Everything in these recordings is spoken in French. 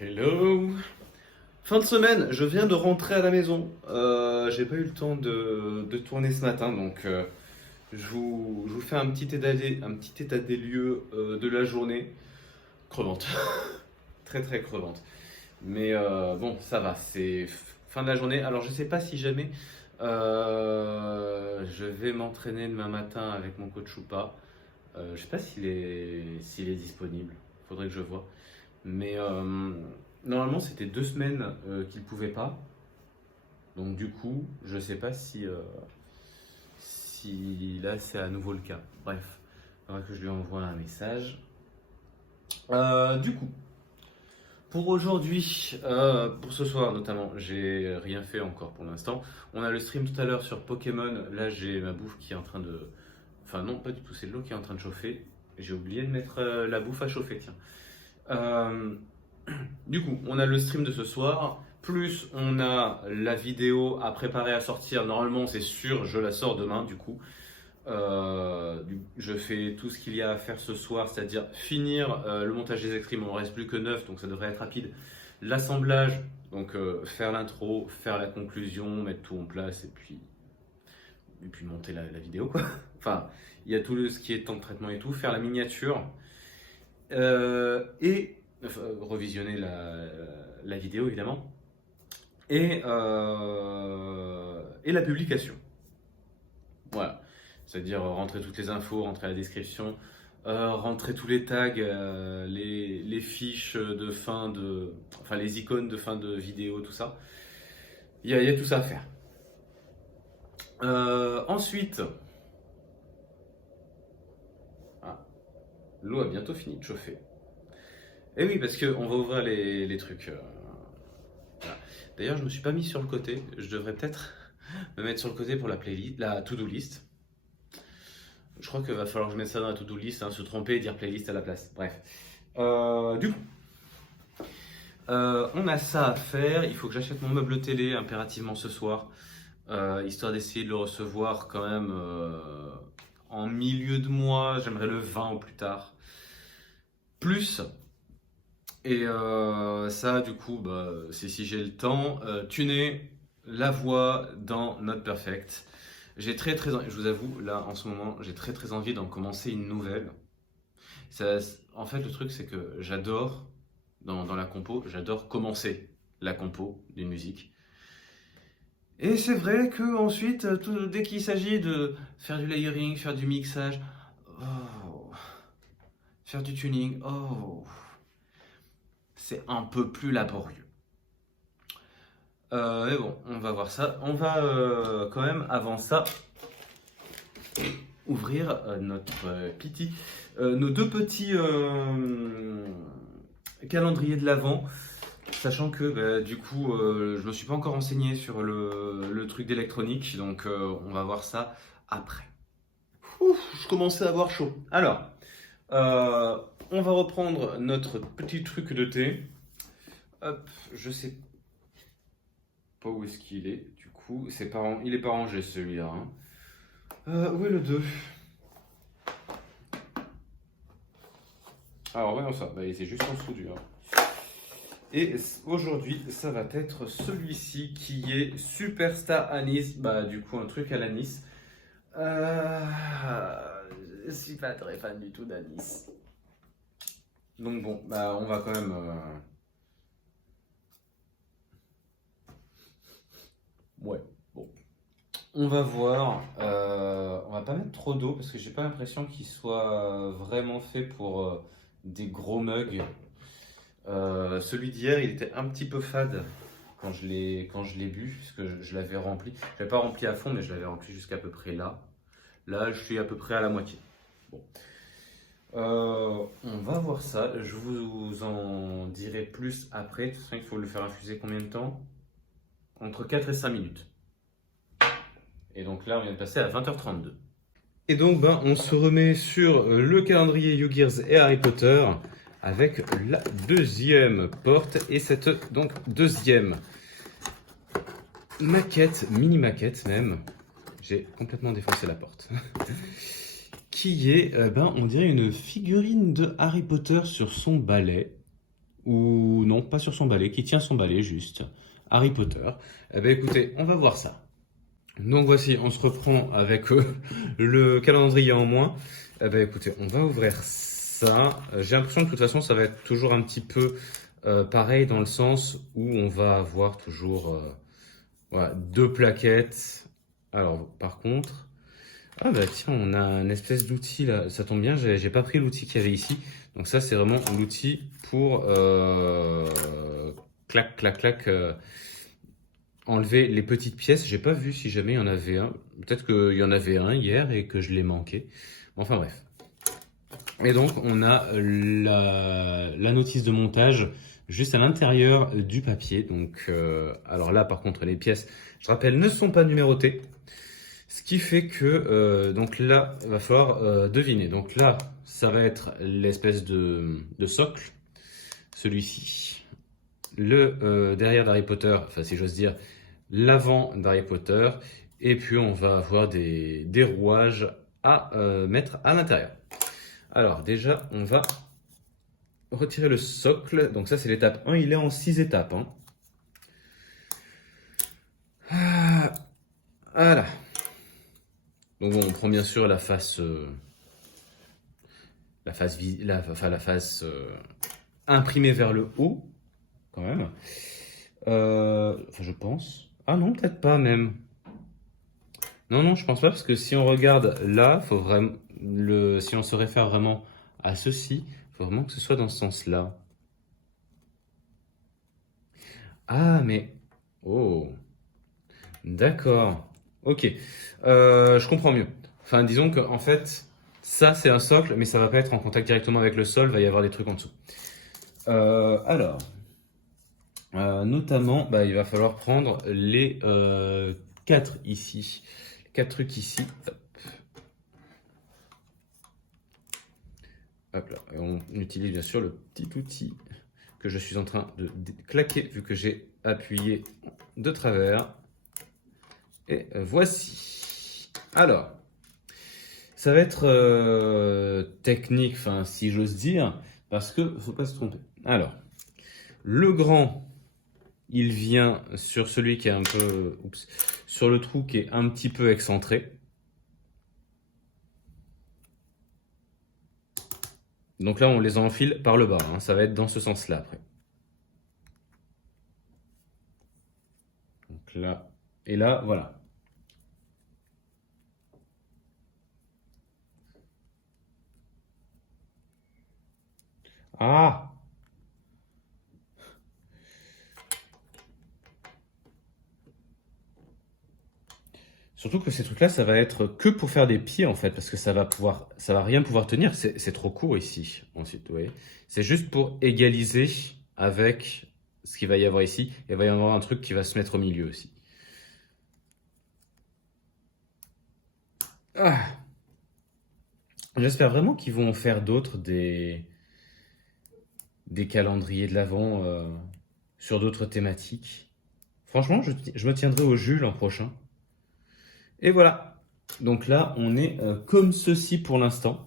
Hello. Fin de semaine, je viens de rentrer à la maison. J'ai pas eu le temps de tourner ce matin, donc je vous fais un petit état des lieux de la journée. Crevante. Très très crevante. Mais bon, ça va, c'est fin de la journée. Alors je sais pas si jamais je vais m'entraîner demain matin avec mon coach ou pas. Je sais pas s'il est disponible. Faudrait que je vois. Mais normalement, c'était 2 semaines qu'il ne pouvait pas. Donc du coup, je sais pas si là c'est à nouveau le cas. Bref, il faudra que je lui envoie un message. Du coup, pour aujourd'hui, pour ce soir notamment, j'ai rien fait encore pour l'instant. On a le stream tout à l'heure sur Pokémon. Là, j'ai ma bouffe qui est en train de. Enfin, non, pas du tout, c'est de l'eau qui est en train de chauffer. J'ai oublié de mettre la bouffe à chauffer, tiens. Euh, Du coup, on a le stream de ce soir, plus on a la vidéo à préparer à sortir. Normalement, c'est sûr, je la sors demain, du coup. Je fais tout ce qu'il y a à faire ce soir, c'est-à-dire finir le montage des extraits. Il ne reste plus que 9, donc ça devrait être rapide. L'assemblage, donc faire l'intro, faire la conclusion, mettre tout en place et puis monter la vidéo, quoi. Enfin, il y a ce qui est temps de traitement et tout, faire la miniature. Et revisionner la vidéo évidemment, et la publication. Voilà, c'est-à-dire rentrer toutes les infos, rentrer la description, rentrer tous les tags, les fiches de fin de. Enfin, les icônes de fin de vidéo, tout ça. Il y a tout ça à faire. Ensuite, ah, l'eau a bientôt fini de chauffer. Et oui, parce qu'on va ouvrir les trucs. Voilà. D'ailleurs, je me suis pas mis sur le côté. Je devrais peut-être me mettre sur le côté pour la playlist, la to-do list. Je crois qu'il va falloir que je mette ça dans la to-do list, hein, se tromper et dire playlist à la place. Bref. Du coup, on a ça à faire. Il faut que j'achète mon meuble télé impérativement ce soir, histoire d'essayer de le recevoir quand même en milieu de mois. J'aimerais le 20 au plus tard. Plus. Et ça, du coup, bah, c'est si j'ai le temps. Tuner la voix dans Not Perfect. J'ai très très, je vous avoue, là en ce moment, j'ai très très envie d'en commencer une nouvelle. Ça, en fait, le truc, c'est que j'adore, dans la compo, j'adore commencer la compo d'une musique. Et c'est vrai que ensuite, dès qu'il s'agit de faire du layering, faire du mixage, oh, faire du tuning, oh, c'est un peu plus laborieux. Mais bon, on va voir ça. On va quand même, avant ça, ouvrir notre piti, nos deux petits calendriers de l'Avent, sachant que bah, du coup, je me suis pas encore renseigné sur le truc d'électronique, donc on va voir ça après. Ouf, je commençais à avoir chaud. Alors, euh, on va reprendre notre petit truc de thé. Hop, je sais pas où est-ce qu'il est. Du coup, il est pas rangé celui-là, hein. Où est le 2? Alors voyons ça, bah, c'est juste en dessous du 1. Et aujourd'hui, ça va être celui-ci qui est Superstar Anis. Bah du coup, un truc à l'anis. Je suis pas très fan du tout d'anis. Donc bon, bah on va quand même. Ouais, bon. On va voir. On va pas mettre trop d'eau parce que j'ai pas l'impression qu'il soit vraiment fait pour des gros mugs. Celui d'hier, il était un petit peu fade quand je l'ai bu, parce que je l'avais rempli. Je l'avais pas rempli à fond, mais je l'avais rempli jusqu'à peu près là. Là, je suis à peu près à la moitié. Bon. On va voir ça. Je vous en dirai plus après. De toute façon, il faut le faire infuser combien de temps? Entre 4 et 5 minutes. Et donc là, on vient de passer à 20h32. Et donc, ben, on se remet sur le calendrier YouGears et Harry Potter avec la deuxième porte et cette donc deuxième maquette, mini maquette même. J'ai complètement défoncé la porte. Qui est, ben, on dirait une figurine de Harry Potter sur son balai. ou non, pas sur son balai, qui tient son balai juste. Harry Potter. Eh bien écoutez, on va voir ça. Donc voici, on se reprend avec le calendrier en moins. Eh bien écoutez, on va ouvrir ça. J'ai l'impression que de toute façon, ça va être toujours un petit peu pareil dans le sens où on va avoir toujours voilà, 2 plaquettes. Alors par contre, ah bah tiens, on a une espèce d'outil là. Ça tombe bien, j'ai pas pris l'outil qu'il y avait ici. Donc ça, c'est vraiment l'outil pour clac, clac, clac. Enlever les petites pièces. J'ai pas vu si jamais il y en avait un. Peut-être qu'il y en avait un hier et que je l'ai manqué. Enfin bref. Et donc on a la notice de montage juste à l'intérieur du papier. Donc alors là par contre les pièces, je rappelle, ne sont pas numérotées. Ce qui fait que donc là il va falloir deviner. Donc là ça va être l'espèce de socle. Celui-ci. Le derrière d'Harry Potter, enfin si j'ose dire, l'avant d'Harry Potter, et puis on va avoir des rouages à mettre à l'intérieur. Alors déjà, on va retirer le socle. Donc ça, c'est l'étape 1, il est en 6 étapes. Hein. Ah, voilà. Donc bon, on prend bien sûr la face... la face imprimée vers le haut, quand même. Enfin, je pense. Ah non, peut-être pas même. Non, je pense pas, parce que si on regarde là, faut vraiment si on se réfère vraiment à ceci, il faut vraiment que ce soit dans ce sens-là. Ah, mais... Oh, d'accord. Ok, je comprends mieux. Enfin, disons que en fait, ça c'est un socle, mais ça va pas être en contact directement avec le sol, il va y avoir des trucs en dessous. Alors, notamment, bah, il va falloir prendre les 4 ici. 4 trucs ici. Hop là. Et on utilise bien sûr le petit outil que je suis en train de claquer vu que j'ai appuyé de travers. Et voici. Alors, ça va être technique, enfin si j'ose dire, parce que faut pas se tromper. Alors, le grand, il vient sur celui qui est un peu, oups, sur le trou qui est un petit peu excentré. Donc là, on les enfile par le bas. Hein. Ça va être dans ce sens-là après. Donc là, et là, voilà. Ah! Surtout que ces trucs-là, ça va être que pour faire des pieds en fait, parce que ça va rien pouvoir tenir. C'est trop court ici. Ensuite, vous voyez, c'est juste pour égaliser avec ce qu'il va y avoir ici. Et il va y avoir un truc qui va se mettre au milieu aussi. Ah. J'espère vraiment qu'ils vont en faire d'autres des calendriers de l'Avent sur d'autres thématiques. Franchement, je me tiendrai au jus l'an prochain. Et voilà. Donc là, on est comme ceci pour l'instant.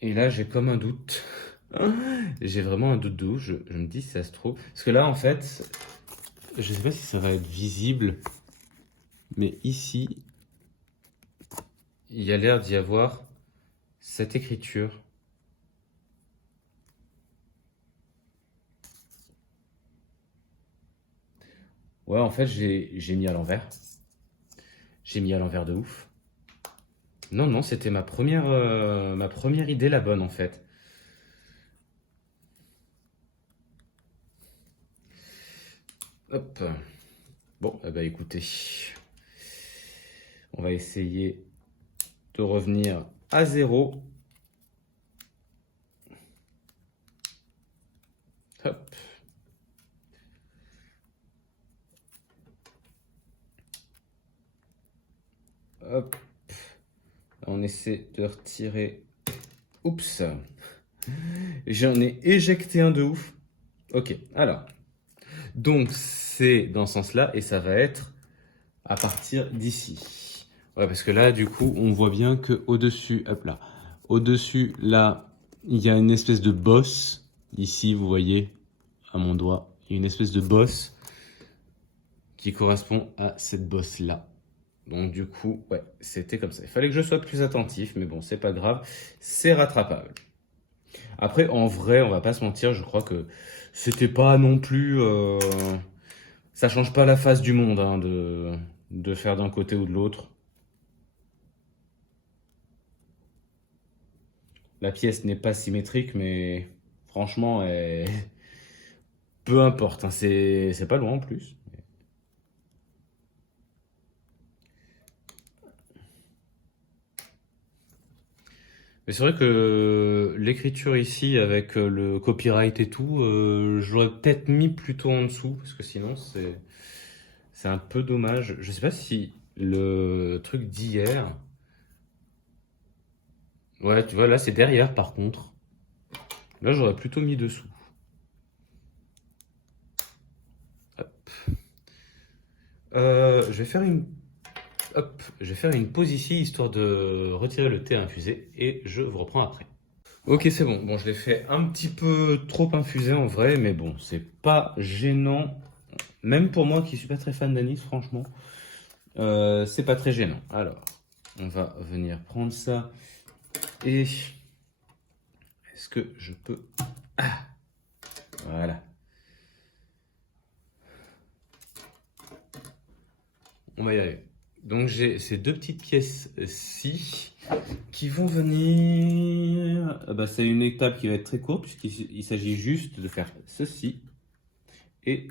Et là, j'ai comme un doute. J'ai vraiment un doute d'où. Je me dis si ça se trouve. Parce que là, en fait, je sais pas si ça va être visible. Mais ici, il y a l'air d'y avoir cette écriture. Ouais, en fait, j'ai mis à l'envers. J'ai mis à l'envers de ouf. Non, c'était ma première idée, la bonne, en fait. Hop. Bon, eh ben, écoutez. On va essayer de revenir à 0. Hop. Hop. On essaie de retirer. Oups. J'en ai éjecté un de ouf. Ok, alors. Donc, c'est dans ce sens-là et ça va être à partir d'ici. Ouais, parce que là, du coup, on voit bien que au-dessus, hop là, Au-dessus, là, il y a une espèce de bosse. Ici, vous voyez, à mon doigt, il y a une espèce de bosse qui correspond à cette bosse-là. Donc du coup, ouais, c'était comme ça. Il fallait que je sois plus attentif, mais bon, c'est pas grave, c'est rattrapable. Après, en vrai, on va pas se mentir, je crois que c'était pas non plus... ça change pas la face du monde hein, de faire d'un côté ou de l'autre. La pièce n'est pas symétrique, mais franchement, peu importe, hein, c'est pas loin en plus. Mais c'est vrai que l'écriture ici, avec le copyright et tout, j'aurais peut-être mis plutôt en dessous, parce que sinon c'est un peu dommage. Je sais pas si le truc d'hier... Ouais, tu vois, là c'est derrière par contre. Là j'aurais plutôt mis dessous. Hop. Je vais faire une... Hop, je vais faire une pause ici, histoire de retirer le thé infusé, et je vous reprends après. Ok, c'est bon. Bon, je l'ai fait un petit peu trop infusé en vrai, mais bon, c'est pas gênant. Même pour moi qui suis pas très fan d'anis, franchement, c'est pas très gênant. Alors, on va venir prendre ça et est-ce que je peux... Ah, voilà. On va y arriver. Donc j'ai ces deux petites pièces-ci qui vont venir... Ah bah, c'est une étape qui va être très courte puisqu'il s'agit juste de faire ceci et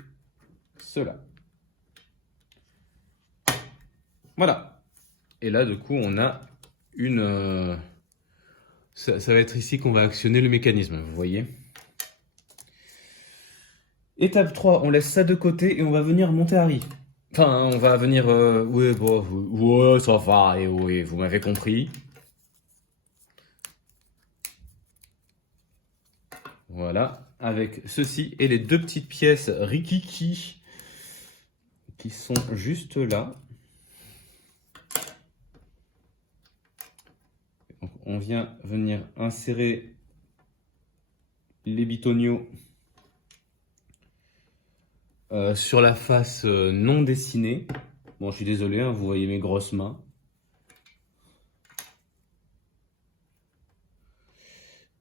cela. Voilà. Et là, du coup, on a une... ça va être ici qu'on va actionner le mécanisme, vous voyez. Étape 3, on laisse ça de côté et on va venir monter à riz. Enfin, on va venir... ouais, bon, ouais, ça va, et ouais, vous m'avez compris. Voilà, avec ceci et les deux petites pièces Rikiki qui sont juste là. Donc, on vient venir insérer les bitonios sur la face non dessinée. Bon, je suis désolé, hein, vous voyez mes grosses mains.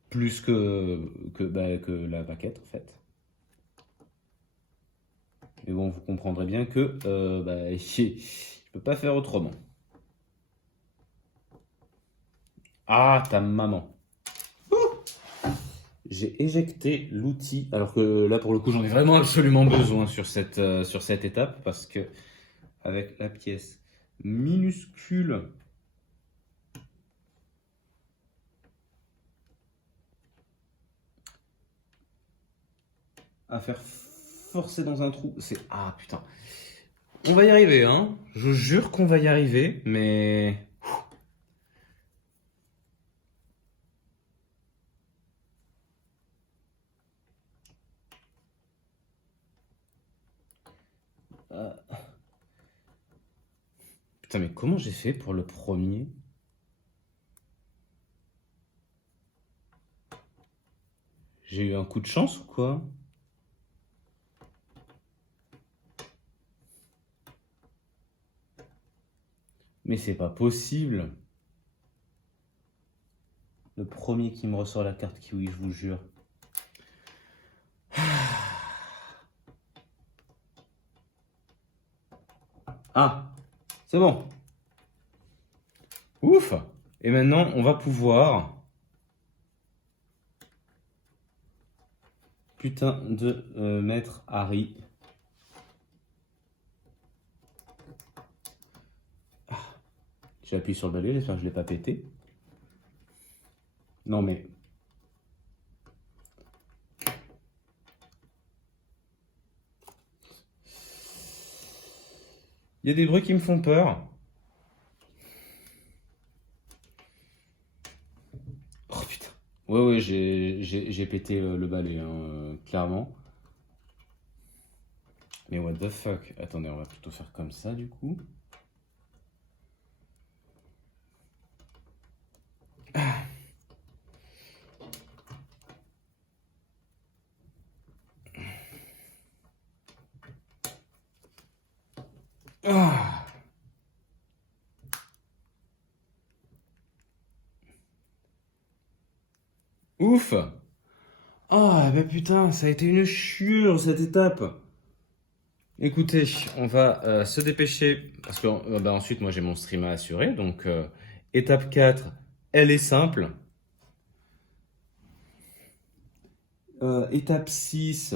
Plus que la baquette, en fait. Mais bon, vous comprendrez bien que je peux pas faire autrement. Ah, ta maman. J'ai éjecté l'outil, alors que là, pour le coup, j'en ai vraiment absolument besoin sur cette étape, parce que avec la pièce minuscule à faire forcer dans un trou, c'est... Ah, putain. On va y arriver, hein. Je jure qu'on va y arriver, mais... Putain, mais comment j'ai fait pour le premier? J'ai eu un coup de chance ou quoi? Mais c'est pas possible. Le premier qui me ressort la carte kiwi, je vous jure. Ah, c'est bon. Ouf. Et maintenant, on va pouvoir... Putain de mettre Harry. Ah. J'ai appuyé sur le balai, j'espère que je ne l'ai pas pété. Non mais... Il y a des bruits qui me font peur. Oh putain. Ouais, j'ai pété le balai, hein, clairement. Mais what the fuck? Attendez, on va plutôt faire comme ça du coup. Ah. Ouf! Ah, bah putain, ça a été une chure cette étape. Écoutez, on va se dépêcher parce que bah, ensuite moi j'ai mon stream à assurer. Donc étape 4, elle est simple. Étape 6,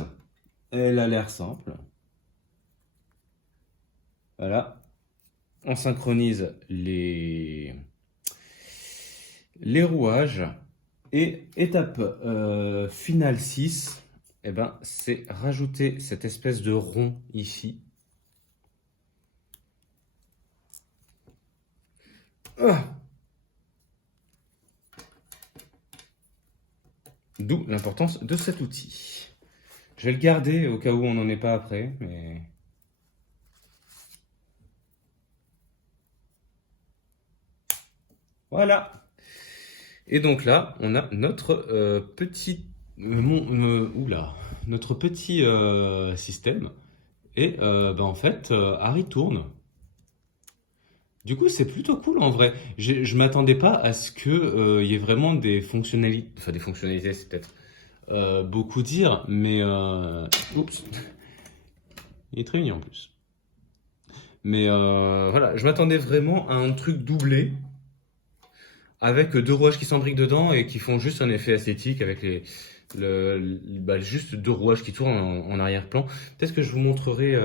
elle a l'air simple. Voilà. On synchronise les rouages. Et étape finale 6, eh ben, c'est rajouter cette espèce de rond ici. Ah. D'où l'importance de cet outil. Je vais le garder au cas où on n'en est pas après, mais... Voilà. Et donc là, on a notre petit... notre petit système. Et bah, en fait, Harry tourne. Du coup, c'est plutôt cool en vrai. Je m'attendais pas à ce que y ait vraiment des fonctionnalités. Enfin, des fonctionnalités, c'est peut-être beaucoup dire, mais oups, il est très mignon en plus. Mais voilà, je m'attendais vraiment à un truc doublé avec deux rouages qui s'embriquent dedans et qui font juste un effet esthétique avec juste deux rouages qui tournent en arrière-plan. Peut-être que je vous montrerai,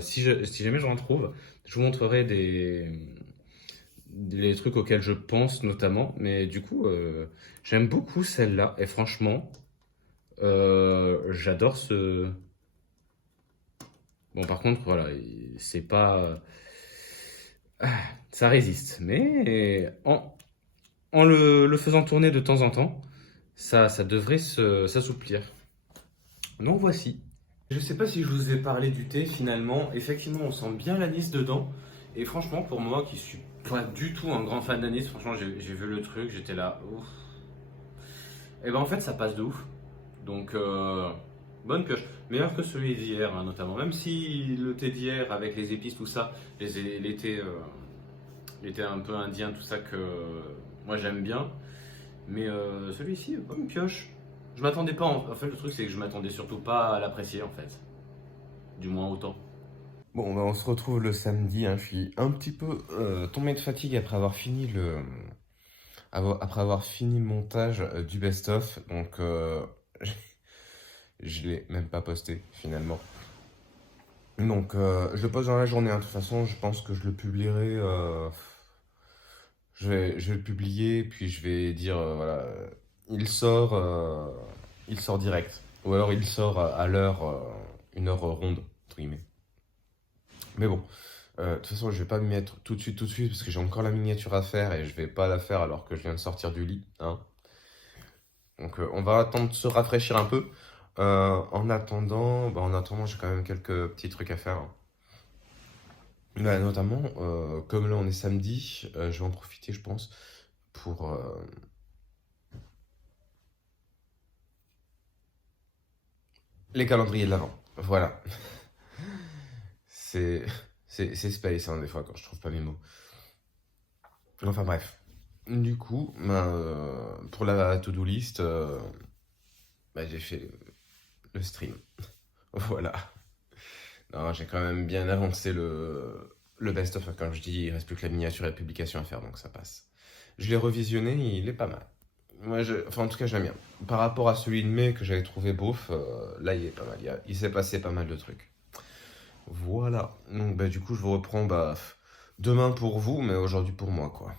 si jamais j'en trouve, je vous montrerai les trucs auxquels je pense notamment. Mais du coup, j'aime beaucoup celle-là et franchement, j'adore ce. Bon, par contre, voilà, c'est pas. Ça résiste, mais en le faisant tourner de temps en temps, ça devrait s'assouplir. Donc voici. Je sais pas si je vous ai parlé du thé finalement. Effectivement, on sent bien l'anis dedans. Et franchement, pour moi qui suis pas du tout un grand fan d'anis, franchement, j'ai vu le truc, j'étais là, ouf. Et ben en fait, ça passe de ouf. Donc, bonne pioche. Meilleur que celui d'hier, hein, notamment. Même si le thé d'hier, avec les épices, tout ça, les thés un peu indien, tout ça, que moi j'aime bien. Mais celui-ci, bonne pioche. Je m'attendais pas, en fait, le truc, c'est que je m'attendais surtout pas à l'apprécier, en fait. Du moins autant. Bon, bah, on se retrouve le samedi, hein. Je suis un petit peu tombé de fatigue après avoir fini après avoir fini le montage du best-of. Donc, je l'ai même pas posté finalement. Donc, je le poste dans la journée, hein. De toute façon, je pense que je le publierai. Je vais le publier, puis je vais dire, voilà, il sort direct. Ou alors il sort à l'heure, une heure ronde, entre guillemets. Mais bon, de toute façon, je vais pas me mettre tout de suite, parce que j'ai encore la miniature à faire et je vais pas la faire alors que je viens de sortir du lit, hein. Donc, on va attendre de se rafraîchir un peu. En attendant, j'ai quand même quelques petits trucs à faire, hein. Bah, notamment, comme là on est samedi, je vais en profiter, je pense, pour les calendriers de l'Avent. Voilà. C'est c'est space, hein, des fois, quand je trouve pas mes mots. Enfin bref. Du coup, pour la to-do list, j'ai fait le stream. Voilà. Non, j'ai quand même bien avancé le best-of. Comme je dis, il reste plus que la miniature et la publication à faire, donc ça passe. Je l'ai revisionné, il est pas mal. Enfin, en tout cas, je l'aime bien. Par rapport à celui de mai que j'avais trouvé beauf, là, il est pas mal. Il s'est passé pas mal de trucs. Voilà. Donc, du coup, je vous reprends demain pour vous, mais aujourd'hui pour moi, quoi.